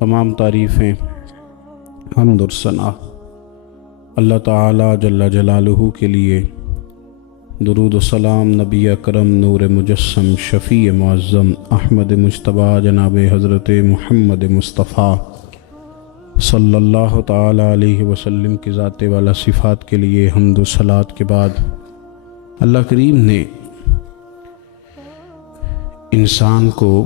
تمام تعریفیں حمد اور ثنا اللہ تعالی جل جلالہ کے لیے۔ درود و سلام نبی اکرم نور مجسم شفیع معظم احمد مجتبیٰ جناب حضرت محمد مصطفیٰ صلی اللہ تعالی علیہ وسلم کی ذات والا صفات کے لیے حمد و صلات کے بعد اللہ کریم نے انسان کو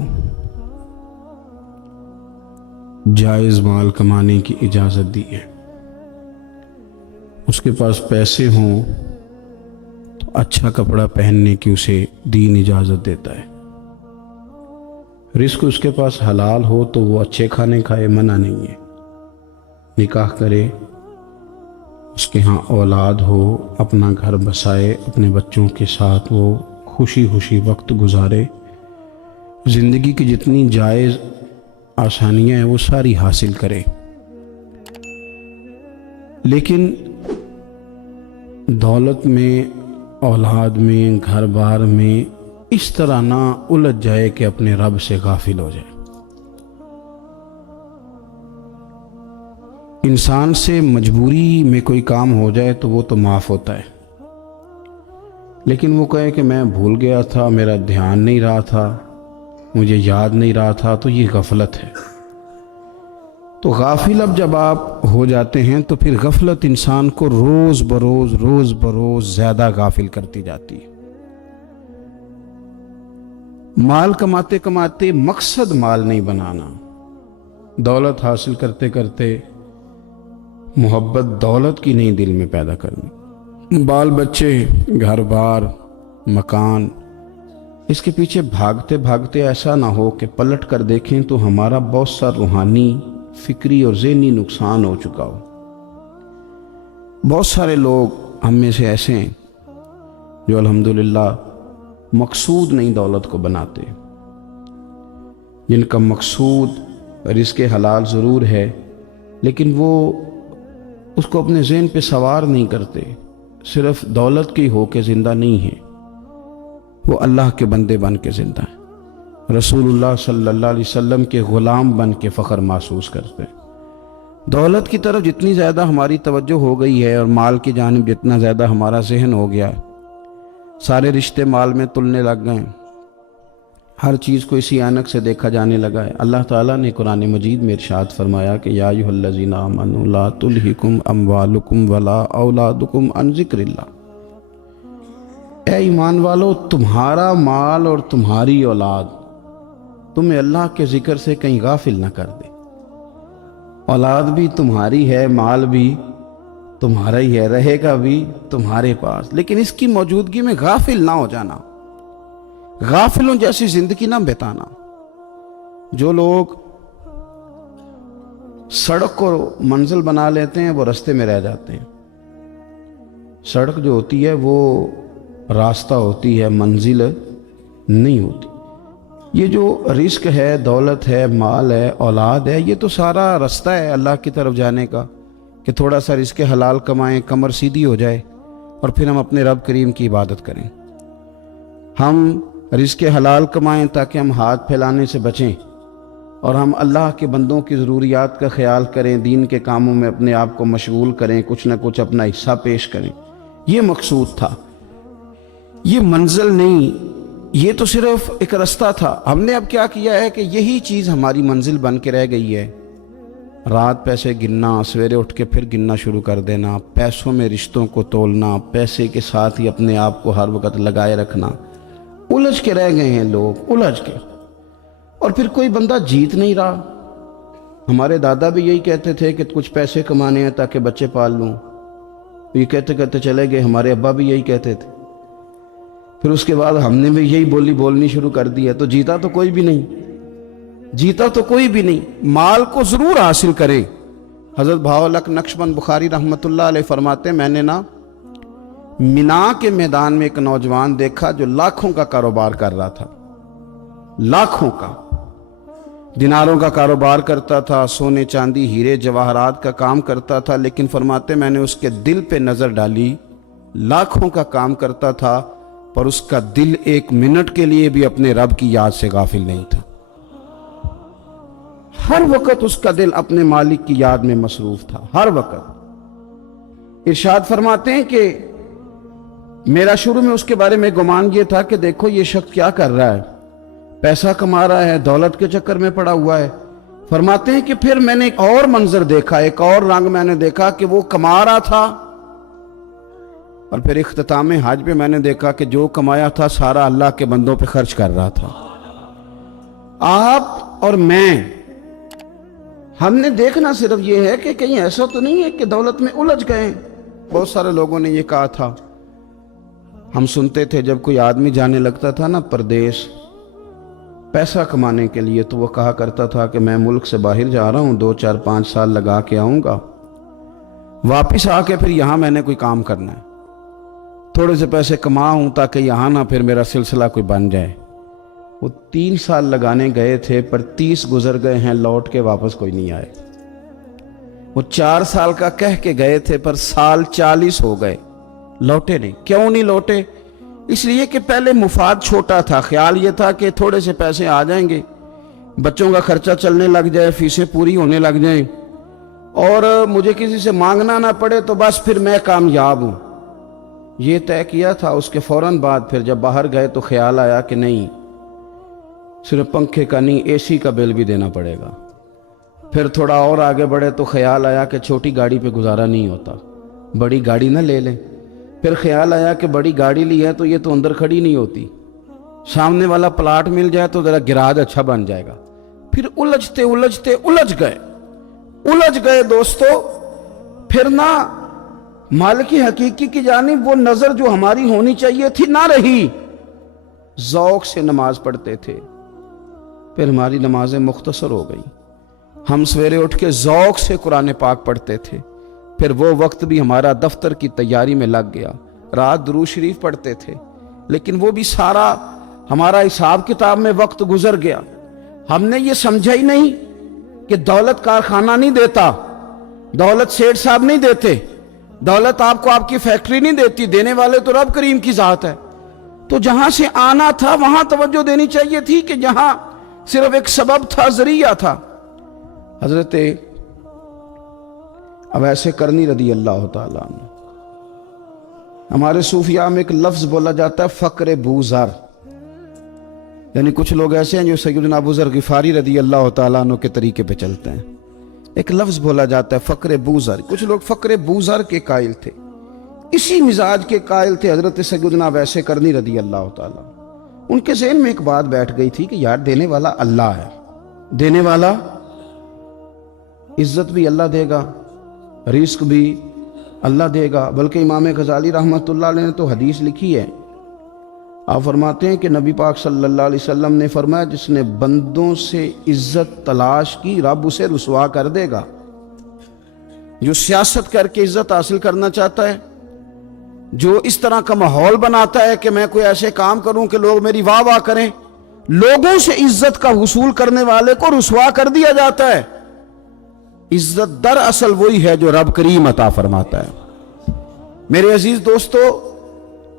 جائز مال کمانے کی اجازت دی ہے۔ اس کے پاس پیسے ہوں تو اچھا کپڑا پہننے کی اسے دین اجازت دیتا ہے۔ رزق اس کے پاس حلال ہو تو وہ اچھے کھانے کھائے، منع نہیں ہے۔ نکاح کرے، اس کے ہاں اولاد ہو، اپنا گھر بسائے، اپنے بچوں کے ساتھ وہ خوشی خوشی وقت گزارے، زندگی کی جتنی جائز آسانیاں ہیں وہ ساری حاصل کرے، لیکن دولت میں، اولاد میں، گھر بار میں اس طرح نہ الجھ جائے کہ اپنے رب سے غافل ہو جائے۔ انسان سے مجبوری میں کوئی کام ہو جائے تو وہ تو معاف ہوتا ہے، لیکن وہ کہے کہ میں بھول گیا تھا، میرا دھیان نہیں رہا تھا، مجھے یاد نہیں رہا تھا، تو یہ غفلت ہے۔ تو غافل اب جب آپ ہو جاتے ہیں تو پھر غفلت انسان کو روز بروز زیادہ غافل کرتی جاتی ہے۔ مال کماتے کماتے مقصد مال نہیں بنانا، دولت حاصل کرتے کرتے محبت دولت کی نہیں دل میں پیدا کرنی، بال بچے، گھر بار، مکان، اس کے پیچھے بھاگتے بھاگتے ایسا نہ ہو کہ پلٹ کر دیکھیں تو ہمارا بہت سا روحانی، فکری اور ذہنی نقصان ہو چکا ہو۔ بہت سارے لوگ ہم میں سے ایسے ہیں جو الحمدللہ مقصود نہیں دولت کو بناتے، جن کا مقصود رزق حلال ضرور ہے لیکن وہ اس کو اپنے ذہن پہ سوار نہیں کرتے، صرف دولت کی ہو کے زندہ نہیں ہیں، وہ اللہ کے بندے بن کے زندہ ہیں، رسول اللہ صلی اللہ علیہ وسلم کے غلام بن کے فخر محسوس کرتے ہیں۔ دولت کی طرف جتنی زیادہ ہماری توجہ ہو گئی ہے اور مال کی جانب جتنا زیادہ ہمارا ذہن ہو گیا، سارے رشتے مال میں تلنے لگ گئے، ہر چیز کو اسی عینک سے دیکھا جانے لگا ہے۔ اللہ تعالیٰ نے قرآن مجید میں ارشاد فرمایا کہ یا ایھا الذین آمنوا لا تلہکم اموالکم ولا اولادکم عن ذکر اللہ، اے ایمان والو، تمہارا مال اور تمہاری اولاد تمہیں اللہ کے ذکر سے کہیں غافل نہ کر دے۔ اولاد بھی تمہاری ہے، مال بھی تمہارا ہی ہے، رہے گا بھی تمہارے پاس، لیکن اس کی موجودگی میں غافل نہ ہو جانا، غافلوں جیسی زندگی نہ بتانا۔ جو لوگ سڑک کو منزل بنا لیتے ہیں وہ رستے میں رہ جاتے ہیں۔ سڑک جو ہوتی ہے وہ راستہ ہوتی ہے، منزل نہیں ہوتی۔ یہ جو رزق ہے، دولت ہے، مال ہے، اولاد ہے، یہ تو سارا رستہ ہے اللہ کی طرف جانے کا، کہ تھوڑا سا رزق حلال کمائیں، کمر سیدھی ہو جائے اور پھر ہم اپنے رب کریم کی عبادت کریں۔ ہم رزق حلال کمائیں تاکہ ہم ہاتھ پھیلانے سے بچیں اور ہم اللہ کے بندوں کی ضروریات کا خیال کریں، دین کے کاموں میں اپنے آپ کو مشغول کریں، کچھ نہ کچھ اپنا حصہ پیش کریں۔ یہ مقصود تھا، یہ منزل نہیں، یہ تو صرف ایک رستہ تھا۔ ہم نے اب کیا کیا ہے کہ یہی چیز ہماری منزل بن کے رہ گئی ہے۔ رات پیسے گننا، سویرے اٹھ کے پھر گننا شروع کر دینا، پیسوں میں رشتوں کو تولنا، پیسے کے ساتھ ہی اپنے آپ کو ہر وقت لگائے رکھنا، الجھ کے رہ گئے ہیں لوگ، الجھ کے، اور پھر کوئی بندہ جیت نہیں رہا۔ ہمارے دادا بھی یہی کہتے تھے کہ کچھ پیسے کمانے ہیں تاکہ بچے پال لوں، یہ کہتے کہتے چلے گئے۔ ہمارے ابا بھی یہی کہتے تھے، پھر اس کے بعد ہم نے بھی یہی بولنی شروع کر دی ہے، تو جیتا تو کوئی بھی نہیں، جیتا تو کوئی بھی نہیں۔ مال کو ضرور حاصل کرے۔ حضرت بہاءالحق نقشبند بخاری رحمۃ اللہ علیہ فرماتے ہیں، میں نے مینا کے میدان میں ایک نوجوان دیکھا جو لاکھوں کا کاروبار کر رہا تھا، لاکھوں کا، دیناروں کا کاروبار کرتا تھا، سونے چاندی ہیرے جواہرات کا کام کرتا تھا، لیکن فرماتے میں نے اس کے دل پہ نظر ڈالی، لاکھوں کا کام کرتا تھا پر اس کا دل ایک منٹ کے لیے بھی اپنے رب کی یاد سے غافل نہیں تھا۔ ہر وقت اس کا دل اپنے مالک کی یاد میں مصروف تھا، ہر وقت۔ ارشاد فرماتے ہیں کہ میرا شروع میں اس کے بارے میں گمان یہ تھا کہ دیکھو یہ شخص کیا کر رہا ہے، پیسہ کما رہا ہے، دولت کے چکر میں پڑا ہوا ہے۔ فرماتے ہیں کہ پھر میں نے ایک اور منظر دیکھا، ایک اور رنگ میں نے دیکھا کہ وہ کما رہا تھا، اور پھر اختتام حج پہ میں نے دیکھا کہ جو کمایا تھا سارا اللہ کے بندوں پہ خرچ کر رہا تھا۔ آپ اور میں، ہم نے دیکھنا صرف یہ ہے کہ کہیں ایسا تو نہیں ہے کہ دولت میں الجھ گئے۔ بہت سارے لوگوں نے یہ کہا تھا، ہم سنتے تھے جب کوئی آدمی جانے لگتا تھا نا پردیس پیسہ کمانے کے لیے، تو وہ کہا کرتا تھا کہ میں ملک سے باہر جا رہا ہوں، 2 4 5 سال لگا کے آؤں گا، واپس آ کے پھر یہاں میں نے کوئی کام کرنا ہے، تھوڑے سے پیسے کماؤں تاکہ یہاں نہ پھر میرا سلسلہ کوئی بن جائے۔ وہ 3 سال لگانے گئے تھے پر 30 گزر گئے ہیں، لوٹ کے واپس کوئی نہیں آئے۔ وہ 4 سال کا کہہ کے گئے تھے پر سال 40 ہو گئے، لوٹے نہیں۔ کیوں نہیں لوٹے؟ اس لیے کہ پہلے مفاد چھوٹا تھا، خیال یہ تھا کہ تھوڑے سے پیسے آ جائیں گے، بچوں کا خرچہ چلنے لگ جائے، فیسیں پوری ہونے لگ جائیں، اور مجھے کسی سے مانگنا نہ پڑے، تو بس پھر میں کامیاب ہوں۔ یہ طے کیا تھا۔ اس کے فوراً بعد پھر جب باہر گئے تو خیال آیا کہ نہیں، صرف پنکھے کا نہیں، اے سی کا بل بھی دینا پڑے گا۔ پھر تھوڑا اور آگے بڑھے تو خیال آیا کہ چھوٹی گاڑی پہ گزارا نہیں ہوتا، بڑی گاڑی نہ لے لیں۔ پھر خیال آیا کہ بڑی گاڑی لی ہے تو یہ تو اندر کھڑی نہیں ہوتی، سامنے والا پلاٹ مل جائے تو ذرا گراج اچھا بن جائے گا۔ پھر الجھتے الجھتے الجھ گئے دوستو۔ پھر نہ مالک حقیقی کی جانب وہ نظر جو ہماری ہونی چاہیے تھی نہ رہی۔ ذوق سے نماز پڑھتے تھے، پھر ہماری نمازیں مختصر ہو گئی۔ ہم سویرے اٹھ کے ذوق سے قرآن پاک پڑھتے تھے، پھر وہ وقت بھی ہمارا دفتر کی تیاری میں لگ گیا۔ رات درود شریف پڑھتے تھے، لیکن وہ بھی سارا ہمارا حساب کتاب میں وقت گزر گیا۔ ہم نے یہ سمجھا ہی نہیں کہ دولت کارخانہ نہیں دیتا، دولت سیٹھ صاحب نہیں دیتے، دولت آپ کو آپ کی فیکٹری نہیں دیتی، دینے والے تو رب کریم کی ذات ہے۔ تو جہاں سے آنا تھا وہاں توجہ دینی چاہیے تھی کہ جہاں صرف ایک سبب تھا، ذریعہ تھا۔ حضرت اویس کرنی رضی اللہ تعالیٰ عنہ، ہمارے صوفیاء میں ایک لفظ بولا جاتا ہے فقر بوذر، یعنی کچھ لوگ ایسے ہیں جو سیدنا ابو ذر غفاری رضی اللہ تعالیٰ عنہ کے طریقے پہ چلتے ہیں۔ ایک لفظ بولا جاتا ہے فقر بوذر، کچھ لوگ فقر بوذر کے قائل تھے، اسی مزاج کے قائل تھے حضرت سیدنا اویس کرنی رضی اللہ تعالیٰ۔ ان کے ذہن میں ایک بات بیٹھ گئی تھی کہ یار دینے والا اللہ ہے، دینے والا، عزت بھی اللہ دے گا، رزق بھی اللہ دے گا۔ بلکہ امام غزالی رحمۃ اللہ علیہ نے تو حدیث لکھی ہے، آپ فرماتے ہیں کہ نبی پاک صلی اللہ علیہ وسلم نے فرمایا جس نے بندوں سے عزت تلاش کی رب اسے رسوا کر دے گا۔ جو سیاست کر کے عزت حاصل کرنا چاہتا ہے، جو اس طرح کا ماحول بناتا ہے کہ میں کوئی ایسے کام کروں کہ لوگ میری واہ واہ کریں، لوگوں سے عزت کا حصول کرنے والے کو رسوا کر دیا جاتا ہے۔ عزت دراصل وہی ہے جو رب کریم عطا فرماتا ہے۔ میرے عزیز دوستو،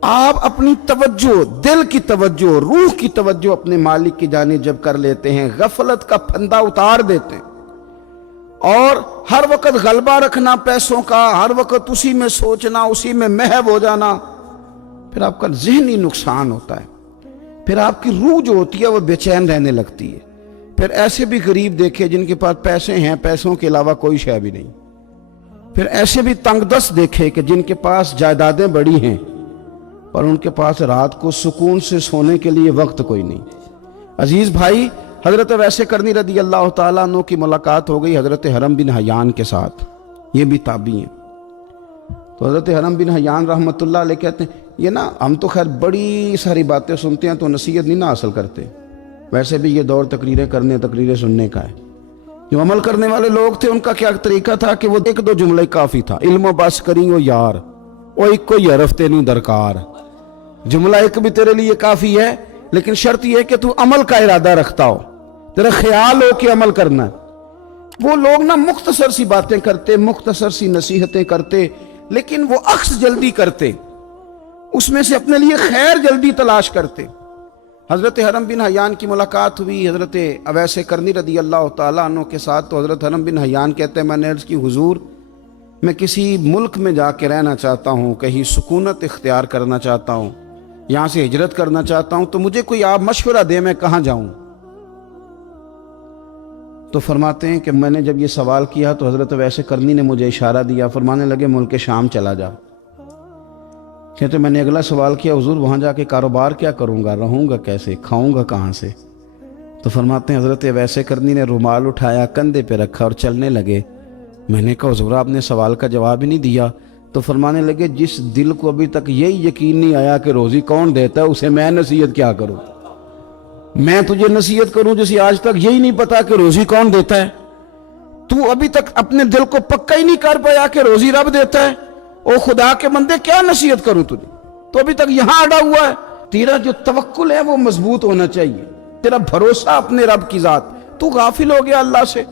آپ اپنی توجہ، دل کی توجہ، روح کی توجہ اپنے مالک کی جانب جب کر لیتے ہیں، غفلت کا پھندا اتار دیتے ہیں، اور ہر وقت غلبہ رکھنا پیسوں کا، ہر وقت اسی میں سوچنا، اسی میں محو ہو جانا، پھر آپ کا ذہنی نقصان ہوتا ہے۔ پھر آپ کی روح جو ہوتی ہے وہ بے چین رہنے لگتی ہے۔ پھر ایسے بھی غریب دیکھے جن کے پاس پیسے ہیں، پیسوں کے علاوہ کوئی شے بھی نہیں۔ پھر ایسے بھی تنگ دست دیکھے کہ جن کے پاس جائیدادیں بڑی ہیں اور ان کے پاس رات کو سکون سے سونے کے لیے وقت کوئی نہیں۔ عزیز بھائی، حضرت اویس کرنی رضی اللہ تعالیٰ عنہ کی ملاقات ہو گئی حضرت حرم بن حیان کے ساتھ، یہ بھی تابعی ہیں۔ تو حضرت حرم بن حیان رحمۃ اللہ علیہ کہتے ہیں یہ نا ہم تو خیر بڑی ساری باتیں سنتے ہیں تو نصیحت نہیں نہ حاصل کرتے، ویسے بھی یہ دور تقریریں کرنے، تقریریں سننے کا ہے۔ جو عمل کرنے والے لوگ تھے ان کا کیا طریقہ تھا کہ وہ 1-2 جملے کافی تھا، علم و بس کری ہو یار، وہ ایک کوئی حرف تینوں درکار، جملہ ایک بھی تیرے لیے کافی ہے، لیکن شرط یہ ہے کہ تو عمل کا ارادہ رکھتا ہو، تیرا خیال ہو کہ عمل کرنا ہے۔ وہ لوگ نا مختصر سی باتیں کرتے، مختصر سی نصیحتیں کرتے، لیکن وہ عکس جلدی کرتے، اس میں سے اپنے لیے خیر جلدی تلاش کرتے۔ حضرت حرم بن حیان کی ملاقات ہوئی حضرت اویس کرنی رضی اللہ تعالیٰ عنہ کے ساتھ، تو حضرت حرم بن حیان کہتے ہیں میں نے عرض کی حضور میں کسی ملک میں جا کے رہنا چاہتا ہوں، کہیں سکونت اختیار کرنا چاہتا ہوں، یہاں سے ہجرت کرنا چاہتا ہوں، تو مجھے کوئی آپ مشورہ دیں میں کہاں جاؤں؟ تو فرماتے ہیں کہ میں نے جب یہ سوال کیا تو حضرت اویس کرنی نے مجھے اشارہ دیا، فرمانے لگے ملک شام چلا جا۔ کہتے میں نے اگلا سوال کیا حضور وہاں جا کے کاروبار کیا کروں گا، رہوں گا کیسے، کھاؤں گا کہاں سے؟ تو فرماتے ہیں حضرت اویس کرنی نے رومال اٹھایا، کندھے پہ رکھا اور چلنے لگے۔ میں نے کہا حضور آپ نے سوال کا جواب ہی نہیں دیا۔ تو فرمانے لگے جس دل کو ابھی تک یہی یقین نہیں آیا کہ روزی کون دیتا ہے اسے میں نصیحت کیا کروں؟ میں تجھے نصیحت کروں جسے آج تک یہی نہیں پتا کہ روزی کون دیتا ہے؟ تو ابھی تک اپنے دل کو پکا ہی نہیں کر پایا کہ روزی رب دیتا ہے؟ او خدا کے بندے کیا نصیحت کروں تجھے؟ تو ابھی تک یہاں اڑا ہوا ہے۔ تیرا جو توکل ہے وہ مضبوط ہونا چاہیے، تیرا بھروسہ اپنے رب کی ذات۔ تو غافل ہو گیا اللہ سے،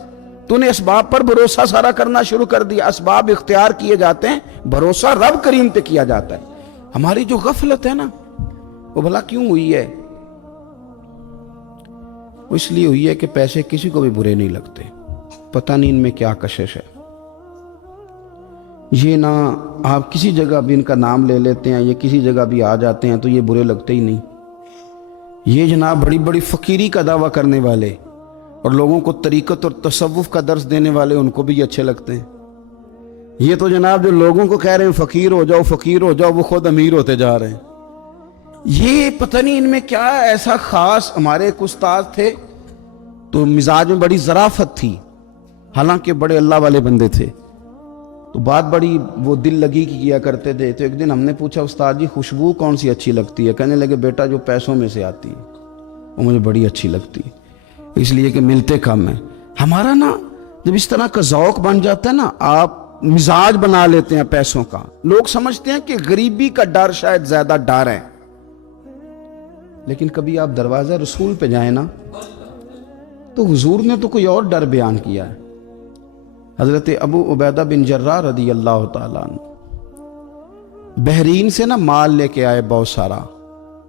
تو نے اسباب پر بھروسہ سارا کرنا شروع کر دیا۔ اسباب اختیار کیے جاتے ہیں، بھروسہ رب کریم پہ کیا جاتا ہے۔ ہماری جو غفلت ہے نا وہ بھلا کیوں ہوئی ہے؟ وہ اس لیے ہوئی ہے کہ پیسے کسی کو بھی برے نہیں لگتے، پتہ نہیں ان میں کیا کشش ہے۔ یہ نہ آپ کسی جگہ بھی ان کا نام لے لیتے ہیں، یہ کسی جگہ بھی آ جاتے ہیں تو یہ برے لگتے ہی نہیں۔ یہ جناب بڑی بڑی فقیری کا دعویٰ کرنے والے اور لوگوں کو طریقت اور تصوف کا درس دینے والے ان کو بھی اچھے لگتے ہیں۔ یہ تو جناب جو لوگوں کو کہہ رہے ہیں فقیر ہو جاؤ فقیر ہو جاؤ، وہ خود امیر ہوتے جا رہے ہیں۔ یہ پتہ نہیں ان میں کیا ایسا خاص۔ ہمارے ایک استاد تھے تو مزاج میں بڑی ظرافت تھی، حالانکہ بڑے اللہ والے بندے تھے، تو بات بڑی وہ دل لگی کی کیا کرتے تھے۔ تو ایک دن ہم نے پوچھا استاد جی خوشبو کون سی اچھی لگتی ہے؟ کہنے لگے بیٹا جو پیسوں میں سے آتی ہے وہ مجھے بڑی اچھی لگتی ہے، اس لیے کہ ملتے کم ہیں۔ ہمارا نا جب اس طرح کا ذوق بن جاتا ہے نا، آپ مزاج بنا لیتے ہیں پیسوں کا۔ لوگ سمجھتے ہیں کہ غریبی کا ڈر شاید زیادہ ڈر ہے، لیکن کبھی آپ دروازہ رسول پہ جائیں نا تو حضور نے تو کوئی اور ڈر بیان کیا ہے۔ حضرت ابو عبیدہ بن جراح رضی اللہ تعالیٰ عنہ بحرین سے نا مال لے کے آئے بہت سارا،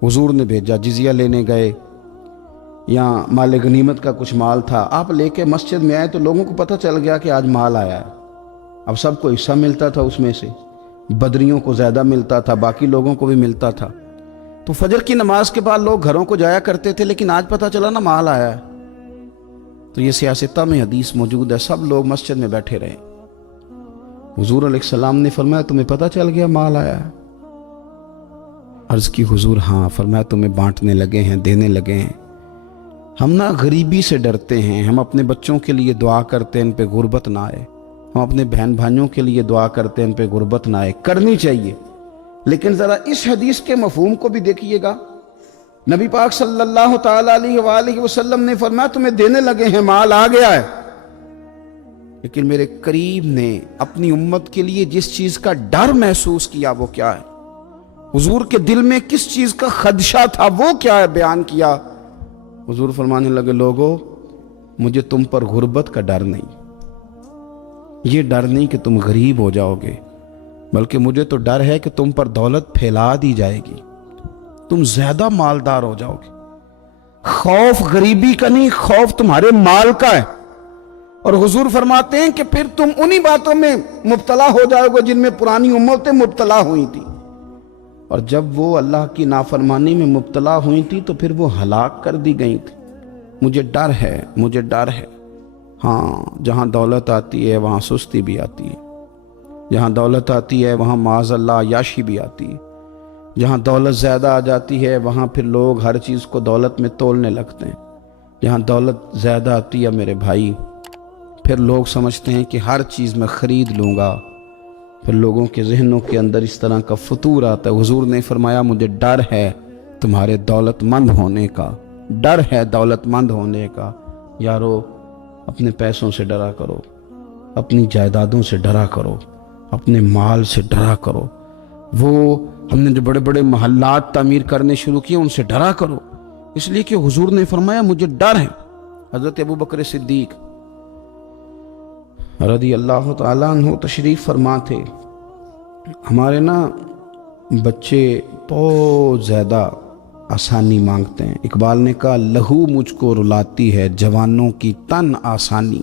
حضور نے بھیجا، جزیہ لینے گئے، یا مال غنیمت کا کچھ مال تھا، آپ لے کے مسجد میں آئے تو لوگوں کو پتہ چل گیا کہ آج مال آیا ہے۔ اب سب کو حصہ ملتا تھا، اس میں سے بدریوں کو زیادہ ملتا تھا، باقی لوگوں کو بھی ملتا تھا۔ تو فجر کی نماز کے بعد لوگ گھروں کو جایا کرتے تھے، لیکن آج پتہ چلا نا مال آیا ہے۔ تو یہ سیاستہ میں حدیث موجود ہے، سب لوگ مسجد میں بیٹھے رہے۔ حضور علیہ السلام نے فرمایا تمہیں پتہ چل گیا مال آیا ہے؟ عرض کی حضور ہاں۔ فرمایا تمہیں بانٹنے لگے ہیں، دینے لگے ہیں۔ ہم نا غریبی سے ڈرتے ہیں، ہم اپنے بچوں کے لیے دعا کرتے ہیں ان پہ غربت نہ آئے، ہم اپنے بہن بھائیوں کے لیے دعا کرتے ہیں ان پہ غربت نہ آئے، کرنی چاہیے۔ لیکن ذرا اس حدیث کے مفہوم کو بھی دیکھیے گا۔ نبی پاک صلی اللہ تعالیٰ علیہ وآلہ وسلم نے فرمایا تمہیں دینے لگے ہیں، مال آ گیا ہے، لیکن میرے قریب نے اپنی امت کے لیے جس چیز کا ڈر محسوس کیا وہ کیا ہے، حضور کے دل میں کس چیز کا خدشہ تھا وہ کیا ہے بیان کیا۔ حضور فرمانے لگے لوگو مجھے تم پر غربت کا ڈر نہیں، یہ ڈر نہیں کہ تم غریب ہو جاؤ گے، بلکہ مجھے تو ڈر ہے کہ تم پر دولت پھیلا دی جائے گی، تم زیادہ مالدار ہو جاؤ گے۔ خوف غریبی کا نہیں، خوف تمہارے مال کا ہے۔ اور حضور فرماتے ہیں کہ پھر تم انہی باتوں میں مبتلا ہو جاؤ گے جن میں پرانی امتیں مبتلا ہوئی تھی، اور جب وہ اللہ کی نافرمانی میں مبتلا ہوئی تھی تو پھر وہ ہلاک کر دی گئی تھی۔ مجھے ڈر ہے، مجھے ڈر ہے۔ ہاں جہاں دولت آتی ہے وہاں سستی بھی آتی ہے، جہاں دولت آتی ہے وہاں معاذ اللہ عیاشی بھی آتی ہے، جہاں دولت زیادہ آ جاتی ہے وہاں پھر لوگ ہر چیز کو دولت میں تولنے لگتے ہیں۔ جہاں دولت زیادہ آتی ہے میرے بھائی، پھر لوگ سمجھتے ہیں کہ ہر چیز میں خرید لوں گا، پھر لوگوں کے ذہنوں کے اندر اس طرح کا فطور آتا ہے۔ حضور نے فرمایا مجھے ڈر ہے تمہارے دولت مند ہونے کا، ڈر ہے دولت مند ہونے کا۔ یارو اپنے پیسوں سے ڈرا کرو، اپنی جائیدادوں سے ڈرا کرو، اپنے مال سے ڈرا کرو۔ وہ ہم نے جو بڑے بڑے محلات تعمیر کرنے شروع کیے ان سے ڈرا کرو، اس لیے کہ حضور نے فرمایا مجھے ڈر ہے۔ حضرت ابو بکر صدیق رضی اللہ تعالیٰ عنہ تشریف فرما تھے۔ ہمارے نا بچے بہت زیادہ آسانی مانگتے ہیں۔ اقبال نے کہا لہو مجھ کو رلاتی ہے جوانوں کی تن آسانی۔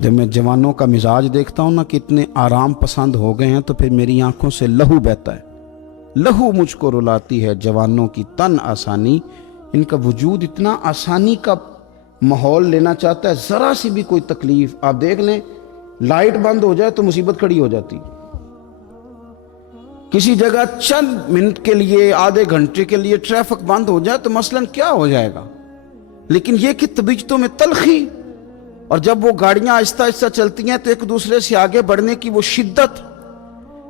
جب میں جوانوں کا مزاج دیکھتا ہوں نا کہ اتنے آرام پسند ہو گئے ہیں تو پھر میری آنکھوں سے لہو بہتا ہے۔ لہو مجھ کو رلاتی ہے جوانوں کی تن آسانی، ان کا وجود اتنا آسانی کا ماحول لینا چاہتا ہے، ذرا سی بھی کوئی تکلیف آپ دیکھ لیں، لائٹ بند ہو جائے تو مصیبت کھڑی ہو جاتی، کسی جگہ چند منٹ کے لیے آدھے گھنٹے کے لیے ٹریفک بند ہو جائے تو مثلاً کیا ہو جائے گا، لیکن یہ کہ طبیعتوں میں تلخی، اور جب وہ گاڑیاں آہستہ آہستہ چلتی ہیں تو ایک دوسرے سے آگے بڑھنے کی وہ شدت،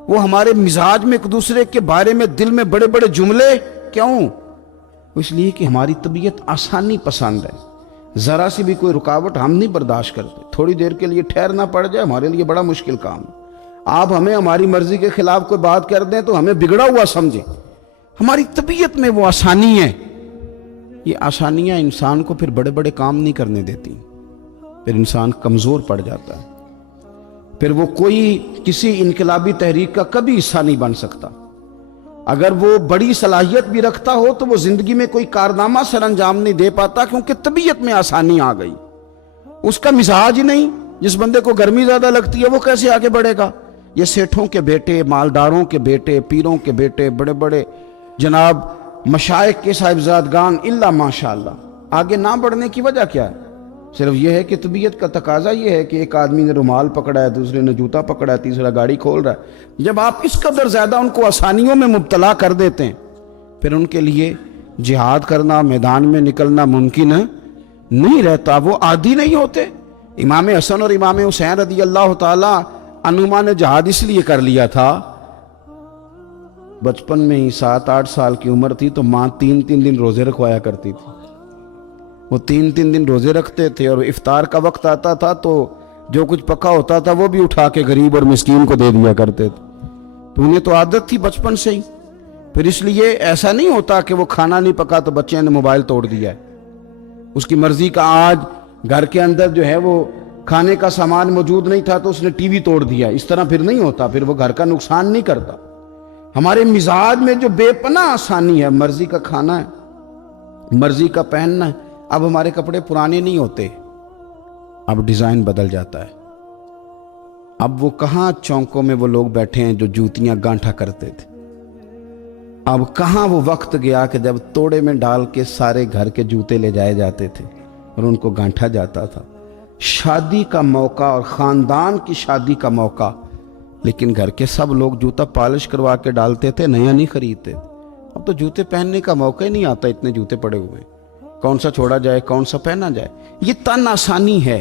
وہ ہمارے مزاج میں ایک دوسرے کے بارے میں دل میں بڑے بڑے جملے، کیوں؟ اس لیے کہ ہماری طبیعت آسانی پسند ہے، ذرا سی بھی کوئی رکاوٹ ہم نہیں برداشت کرتے، تھوڑی دیر کے لیے ٹھہرنا پڑ جائے ہمارے لیے بڑا مشکل کام ہے۔ آپ ہمیں ہماری مرضی کے خلاف کوئی بات کر دیں تو ہمیں بگڑا ہوا سمجھیں، ہماری طبیعت میں وہ آسانی ہے۔ یہ آسانیاں انسان کو پھر بڑے بڑے کام نہیں کرنے دیتی، پھر انسان کمزور پڑ جاتا ہے، پھر وہ کوئی کسی انقلابی تحریک کا کبھی حصہ نہیں بن سکتا۔ اگر وہ بڑی صلاحیت بھی رکھتا ہو تو وہ زندگی میں کوئی کارنامہ سر انجام نہیں دے پاتا، کیونکہ طبیعت میں آسانی آ گئی، اس کا مزاج ہی نہیں۔ جس بندے کو گرمی زیادہ لگتی ہے وہ کیسے آگے بڑھے گا؟ یہ سیٹھوں کے بیٹے، مالداروں کے بیٹے، پیروں کے بیٹے، بڑے بڑے جناب مشائخ کے صاحبزادگان، الا ماشاءاللہ، آگے نہ بڑھنے کی وجہ کیا ہے؟ صرف یہ ہے کہ طبیعت کا تقاضا یہ ہے کہ ایک آدمی نے رومال پکڑا ہے، دوسرے نے جوتا پکڑا ہے، تیسرا گاڑی کھول رہا ہے۔ جب آپ اس قدر زیادہ ان کو آسانیوں میں مبتلا کر دیتے ہیں، پھر ان کے لیے جہاد کرنا، میدان میں نکلنا ممکن نہیں رہتا، وہ عادی نہیں ہوتے۔ امام حسن اور امام حسین رضی اللہ تعالی عنہما نے جہاد اس لیے کر لیا تھا، بچپن میں ہی 7-8 سال کی عمر تھی تو ماں 3 دن روزے رکھوایا کرتی تھی، وہ 3 دن روزے رکھتے تھے، اور افطار کا وقت آتا تھا تو جو کچھ پکا ہوتا تھا وہ بھی اٹھا کے غریب اور مسکین کو دے دیا کرتے تھے، تو انہیں تو عادت تھی بچپن سے ہی۔ پھر اس لیے ایسا نہیں ہوتا کہ وہ کھانا نہیں پکا تو بچے نے موبائل توڑ دیا ہے، اس کی مرضی کا آج گھر کے اندر جو ہے وہ کھانے کا سامان موجود نہیں تھا تو اس نے ٹی وی توڑ دیا، اس طرح پھر نہیں ہوتا، پھر وہ گھر کا نقصان نہیں کرتا۔ ہمارے مزاج میں جو بے پناہ آسانی ہے، مرضی کا کھانا ہے، مرضی کا پہننا ہے۔ اب ہمارے کپڑے پرانے نہیں ہوتے، اب ڈیزائن بدل جاتا ہے۔ اب وہ کہاں چونکوں میں وہ لوگ بیٹھے ہیں جو جوتیاں گانٹھا کرتے تھے، اب کہاں وہ وقت گیا کہ جب توڑے میں ڈال کے سارے گھر کے جوتے لے جائے جاتے تھے اور ان کو گانٹھا جاتا تھا۔ شادی کا موقع اور خاندان کی شادی کا موقع، لیکن گھر کے سب لوگ جوتا پالش کروا کے ڈالتے تھے، نیا نہیں خریدتے۔ اب تو جوتے پہننے کا موقع ہی نہیں آتا، اتنے جوتے پڑے ہوئے، کون سا چھوڑا جائے، کون سا پہنا جائے۔ یہ تن آسانی ہے،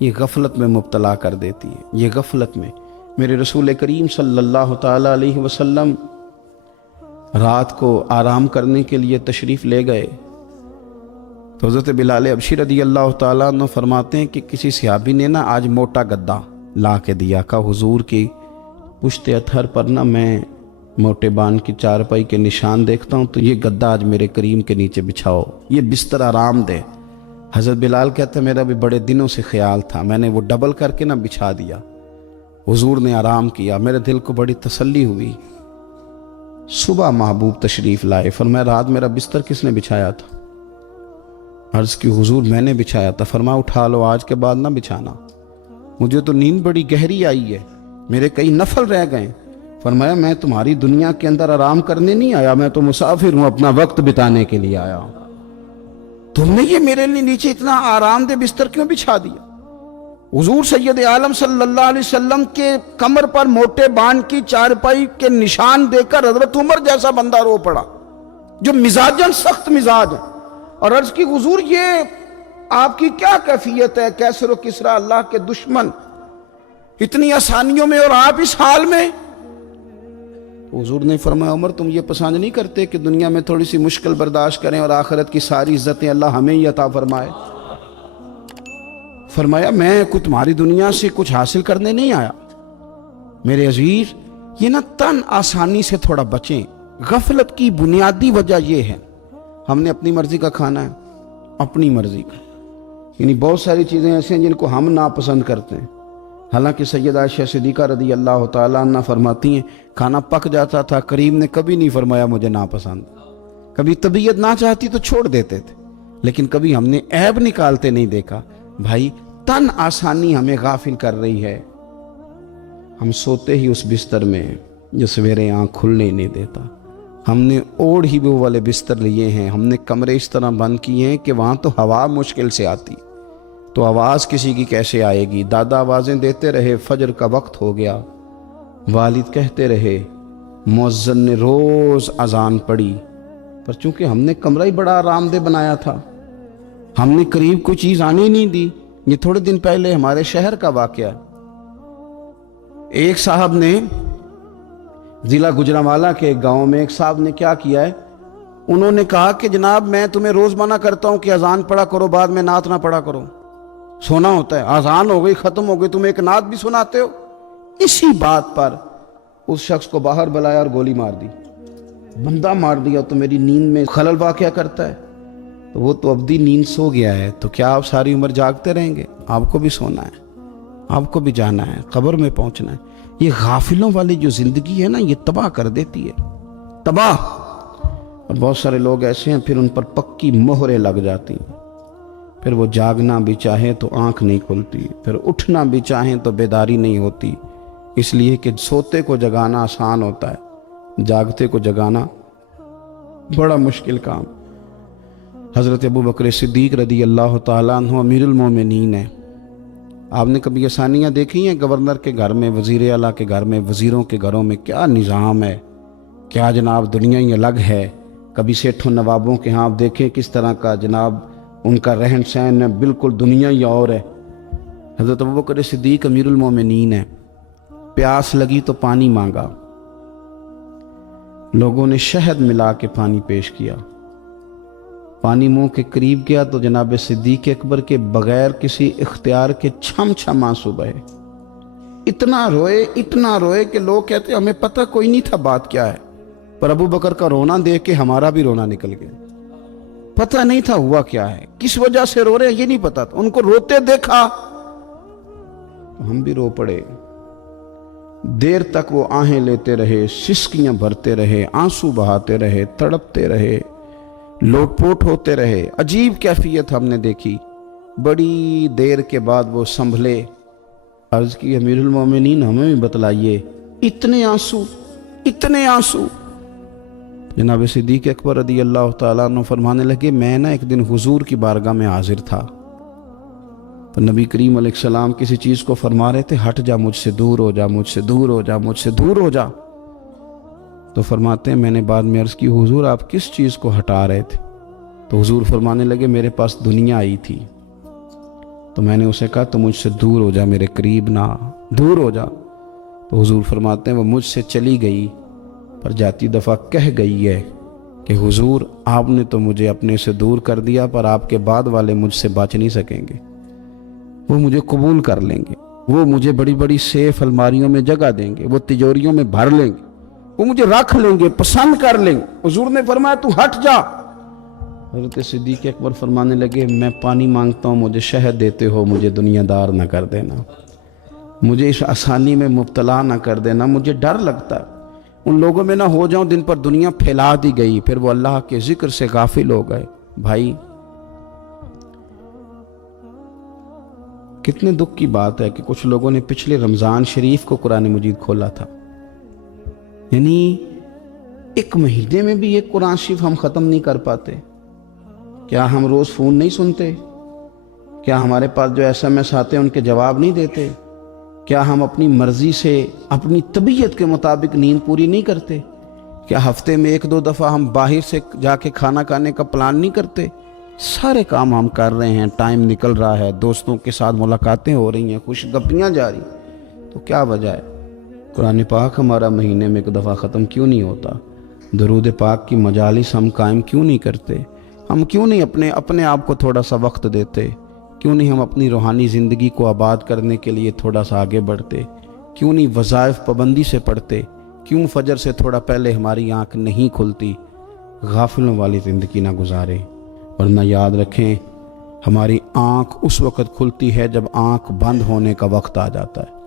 یہ غفلت میں مبتلا کر دیتی ہے، یہ غفلت میں۔ میرے رسول کریم صلی اللہ تعالی علیہ وسلم رات کو آرام کرنے کے لیے تشریف لے گئے تو حضرت بلال حبشی رضی اللہ تعالیٰ عنہ فرماتے ہیں کہ کسی صحابی نے نا آج موٹا گدا لا کے دیا، کہا حضور کی پشت اتھر پر نا میں موٹے بان کی چارپائی کے نشان دیکھتا ہوں، تو یہ گدا آج میرے کریم کے نیچے بچھاؤ، یہ بستر آرام دے۔ حضرت بلال کہتا ہے میرا بھی بڑے دنوں سے خیال تھا، میں نے وہ ڈبل کر کے نا بچھا دیا، حضور نے آرام کیا، میرے دل کو بڑی تسلی ہوئی۔ صبح محبوب تشریف لائے، فرمایا رات میرا بستر کس نے بچھایا تھا؟ عرض کی حضور میں نے بچھایا تھا۔ فرمایا اٹھا لو، آج کے بعد نہ بچھانا، مجھے تو نیند بڑی گہری آئی ہے، میرے کئی نفل رہ گئے۔ فرمایا میں تمہاری دنیا کے اندر آرام کرنے نہیں آیا، میں تو مسافر ہوں، اپنا وقت بتانے کے لیے آیا ہوں، تم نے یہ میرے لیے نیچے اتنا آرام دہ بستر کیوں بچھا دیا؟ حضور سید عالم صلی اللہ علیہ وسلم کے کمر پر موٹے بان کی چارپائی کے نشان دے کر حضرت عمر جیسا بندہ رو پڑا جو مزاجن سخت مزاج ہے، اور عرض کی حضور یہ آپ کی کیا کیفیت ہے؟ کیسر و کسرا اللہ کے دشمن اتنی آسانیوں میں اور آپ اس حال میں؟ حضور نے فرمایا عمر تم یہ پسند نہیں کرتے کہ دنیا میں تھوڑی سی مشکل برداشت کریں اور آخرت کی ساری عزتیں اللہ ہمیں ہی عطا فرمائے؟ فرمایا میں کچھ تمہاری دنیا سے کچھ حاصل کرنے نہیں آیا میرے عزیز، یہ نا تن آسانی سے تھوڑا بچیں۔ غفلت کی بنیادی وجہ یہ ہے ہم نے اپنی مرضی کا کھانا ہے، اپنی مرضی کا، یعنی بہت ساری چیزیں ایسی ہیں جن کو ہم ناپسند کرتے ہیں، حالانکہ سیدہ عائشہ صدیقہ رضی اللہ تعالیٰ عنہ فرماتی ہیں کھانا پک جاتا تھا، کریم نے کبھی نہیں فرمایا مجھے ناپسند، کبھی طبیعت نہ چاہتی تو چھوڑ دیتے تھے، لیکن کبھی ہم نے عیب نکالتے نہیں دیکھا۔ بھائی تن آسانی ہمیں غافل کر رہی ہے، ہم سوتے ہی اس بستر میں جو سویرے آنکھ کھلنے ہی نہیں دیتا، ہم نے اوڑھ ہی وہ والے بستر لیے ہیں، ہم نے کمرے اس طرح بند کیے ہیں کہ وہاں تو ہوا مشکل سے آتی، تو آواز کسی کی کیسے آئے گی؟ دادا آوازیں دیتے رہے، فجر کا وقت ہو گیا، والد کہتے رہے، مؤذن نے روز اذان پڑھی، پر چونکہ ہم نے کمرہ ہی بڑا آرام دہ بنایا تھا، ہم نے قریب کوئی چیز آنے نہیں دی۔ یہ تھوڑے دن پہلے ہمارے شہر کا واقعہ، ایک صاحب نے ضلع گجرانوالہ کے ایک گاؤں میں ایک صاحب نے کیا کیا ہے، انہوں نے کہا کہ جناب میں تمہیں روز منع کرتا ہوں کہ اذان پڑھا کرو، بعد میں نعت نہ پڑھا کرو، سونا ہوتا ہے، اذان ہو گئی ختم ہو گئی، تم ایک نعت بھی سناتے ہو۔ اسی بات پر اس شخص کو باہر بلایا اور گولی مار دی، بندہ مار دیا تو میری نیند میں خلل واقع کرتا ہے، تو وہ تو ابدی نیند سو گیا ہے، تو کیا آپ ساری عمر جاگتے رہیں گے؟ آپ کو بھی سونا ہے، آپ کو بھی جانا ہے، قبر میں پہنچنا ہے۔ یہ غافلوں والی جو زندگی ہے نا، یہ تباہ کر دیتی ہے، تباہ۔ اور بہت سارے لوگ ایسے ہیں پھر ان پر پکی مہریں لگ جاتی ہیں، پھر وہ جاگنا بھی چاہیں تو آنکھ نہیں کھلتی، پھر اٹھنا بھی چاہیں تو بیداری نہیں ہوتی، اس لیے کہ سوتے کو جگانا آسان ہوتا ہے، جاگتے کو جگانا بڑا مشکل کام۔ حضرت ابو بکر صدیق رضی اللہ تعالیٰ عنہ امیر المومنین ہے۔ آپ نے کبھی آسانیاں دیکھی ہیں گورنر کے گھر میں، وزیر اعلیٰ کے گھر میں، وزیروں کے گھروں میں کیا نظام ہے، کیا جناب دنیا ہی الگ ہے۔ کبھی سیٹھوں نوابوں کے ہاں آپ دیکھیں کس طرح کا جناب ان کا رہن سہن ہے، بالکل دنیا ہی اور ہے۔ حضرت ابو بکر صدیق امیر المومنین ہے، پیاس لگی تو پانی مانگا، لوگوں نے شہد ملا کے پانی پیش کیا، پانی منہ کے قریب گیا تو جناب صدیق اکبر کے بغیر کسی اختیار کے چھم چھم آنسو بہے، اتنا روئے کہ لوگ کہتے ہمیں پتہ کوئی نہیں تھا بات کیا ہے، پر ابو بکر کا رونا دیکھ کے ہمارا بھی رونا نکل گیا، پتہ نہیں تھا ہوا کیا ہے، کس وجہ سے رو رہے ہیں یہ نہیں پتا تھا، ان کو روتے دیکھا ہم بھی رو پڑے۔ دیر تک وہ آہیں لیتے رہے، سسکیاں بھرتے رہے، آنسو بہاتے رہے، تڑپتے رہے، لوٹ پوٹ ہوتے رہے، عجیب کیفیت ہم نے دیکھی۔ بڑی دیر کے بعد وہ سنبھلے، عرض کی امیر المومنین ہمیں بھی بتلائیے، اتنے آنسو۔ جناب صدیق اکبر رضی اللہ تعالیٰ عنہ فرمانے لگے، میں ایک دن حضور کی بارگاہ میں حاضر تھا، تو نبی کریم علیہ السلام کسی چیز کو فرما رہے تھے، ہٹ جا مجھ سے دور ہو جا، مجھ سے دور ہو جا، مجھ سے دور ہو جا۔ تو فرماتے ہیں میں نے بعد میں عرض کی حضور آپ کس چیز کو ہٹا رہے تھے؟ تو حضور فرمانے لگے میرے پاس دنیا آئی تھی، تو میں نے اسے کہا تو مجھ سے دور ہو جا، میرے قریب نہ، دور ہو جا۔ تو حضور فرماتے ہیں وہ مجھ سے چلی گئی، پر جاتی دفعہ کہہ گئی ہے کہ حضور آپ نے تو مجھے اپنے سے دور کر دیا، پر آپ کے بعد والے مجھ سے بچ نہیں سکیں گے، وہ مجھے قبول کر لیں گے، وہ مجھے بڑی بڑی سیف الماریوں میں جگہ دیں گے، وہ تجوریوں میں بھر لیں گے، وہ مجھے رکھ لیں گے، پسند کر لیں گے۔ حضور نے فرمایا تو ہٹ جا۔ حضرت صدیق اکبر فرمانے لگے میں پانی مانگتا ہوں، مجھے شہد دیتے ہو، مجھے دنیا دار نہ کر دینا، مجھے اس آسانی میں مبتلا نہ کر دینا، مجھے ڈر لگتا ہے ان لوگوں میں نہ ہو جاؤں جن پر دنیا پھیلا دی گئی، پھر وہ اللہ کے ذکر سے غافل ہو گئے۔ بھائی کتنے دکھ کی بات ہے کہ کچھ لوگوں نے پچھلے رمضان شریف کو قرآن مجید کھولا تھا، یعنی ایک مہینے میں بھی ایک قرآن شریف ہم ختم نہیں کر پاتے۔ کیا ہم روز فون نہیں سنتے؟ کیا ہمارے پاس جو SMS آتے ہیں ان کے جواب نہیں دیتے؟ کیا ہم اپنی مرضی سے اپنی طبیعت کے مطابق نیند پوری نہیں کرتے؟ کیا ہفتے میں 1-2 دفعہ ہم باہر سے جا کے کھانا کھانے کا پلان نہیں کرتے؟ سارے کام ہم کر رہے ہیں، ٹائم نکل رہا ہے، دوستوں کے ساتھ ملاقاتیں ہو رہی ہیں، خوش گپیاں جاری، تو کیا وجہ ہے؟ قرآن پاک ہمارا مہینے میں 1 دفعہ ختم کیوں نہیں ہوتا؟ درود پاک کی مجالس ہم قائم کیوں نہیں کرتے؟ ہم کیوں نہیں اپنے آپ کو تھوڑا سا وقت دیتے؟ کیوں نہیں ہم اپنی روحانی زندگی کو آباد کرنے کے لیے تھوڑا سا آگے بڑھتے؟ کیوں نہیں وظائف پابندی سے پڑھتے؟ کیوں فجر سے تھوڑا پہلے ہماری آنکھ نہیں کھلتی؟ غافلوں والی زندگی نہ گزارے، ورنہ یاد رکھیں ہماری آنکھ اس وقت کھلتی ہے جب آنکھ بند ہونے کا وقت آ جاتا ہے،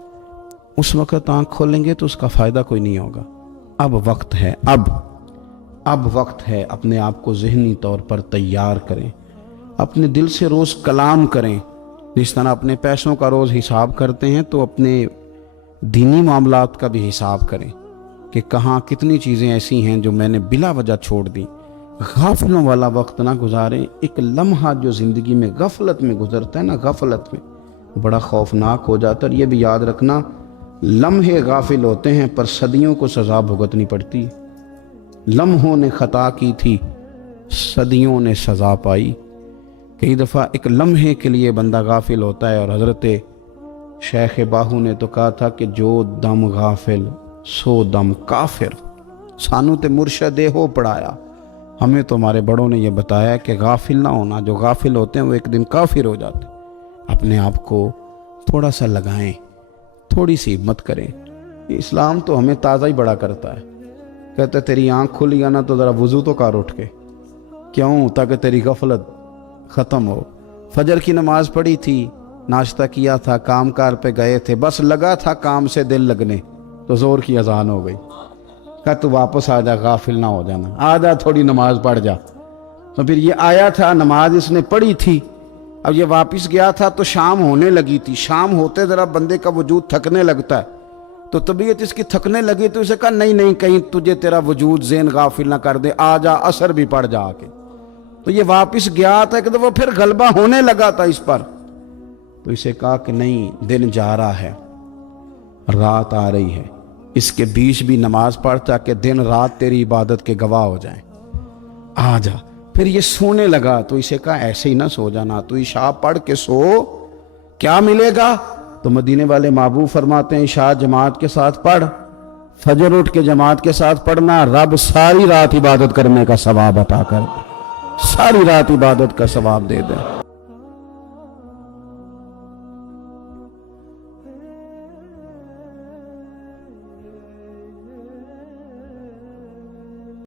اس وقت آنکھ کھولیں گے تو اس کا فائدہ کوئی نہیں ہوگا۔ اب وقت ہے، اب اب وقت ہے اپنے آپ کو ذہنی طور پر تیار کریں، اپنے دل سے روز کلام کریں۔ جس طرح اپنے پیسوں کا روز حساب کرتے ہیں تو اپنے دینی معاملات کا بھی حساب کریں کہ کہاں کتنی چیزیں ایسی ہیں جو میں نے بلا وجہ چھوڑ دیں۔ غافلوں والا وقت نہ گزاریں۔ ایک لمحہ جو زندگی میں غفلت میں گزرتا ہے نا، غفلت میں بڑا خوفناک ہو جاتا ہے۔ اور یہ بھی یاد رکھنا، لمحے غافل ہوتے ہیں پر صدیوں کو سزا بھگتنی پڑتی ہے۔ لمحوں نے خطا کی تھی، صدیوں نے سزا پائی۔ کئی دفعہ ایک لمحے کے لیے بندہ غافل ہوتا ہے، اور حضرت شیخ باہو نے تو کہا تھا کہ جو دم غافل سو دم کافر۔ سانو تے مرشد ہو پڑھایا، ہمیں تو ہمارے بڑوں نے یہ بتایا کہ غافل نہ ہونا، جو غافل ہوتے ہیں وہ ایک دن کافر ہو جاتے ہیں۔ اپنے آپ کو تھوڑا سا لگائیں، تھوڑی سی ہمت کریں۔ اسلام تو ہمیں تازہ ہی بڑا کرتا ہے، کہتے تیری آنکھ کھل گیا نا تو ذرا وضو تو کر اٹھ کے، کیوں؟ تاکہ تیری غفلت ختم ہو۔ فجر کی نماز پڑھی تھی، ناشتہ کیا تھا، کام کار پہ گئے تھے، بس لگا تھا کام سے دل لگنے تو زور کی اذان ہو گئی، کہ تو واپس آ جا، غافل نہ ہو جانا، آ جا تھوڑی نماز پڑھ جا۔ تو پھر یہ آیا تھا، نماز اس نے پڑھی تھی، اب یہ واپس گیا تھا تو شام ہونے لگی تھی۔ شام ہوتے ذرا بندے کا وجود تھکنے لگتا ہے، تو طبیعت اس کی تھکنے لگی تو اسے کہا نہیں کہیں تجھے تیرا وجود ذہن غافل نہ کر دے، آ جا عصر بھی پڑھ جا کے۔ تو یہ واپس گیا تھا کہ وہ پھر غلبہ ہونے لگا تھا اس پر، تو اسے کہا کہ نہیں، دن جا رہا ہے، رات آ رہی ہے، اس کے بیچ بھی نماز پڑھ تاکہ دن رات تیری عبادت کے گواہ ہو جائیں، آ جا۔ پھر یہ سونے لگا تو اسے کہا ایسے ہی نہ سو جانا، تو عشاء پڑھ کے سو، کیا ملے گا؟ تو مدینے والے محبوب فرماتے ہیں عشاء جماعت کے ساتھ پڑھ، فجر اٹھ کے جماعت کے ساتھ پڑھنا، رب ساری رات عبادت کرنے کا ثواب عطا کر دے، ساری رات عبادت کا ثواب دے دے۔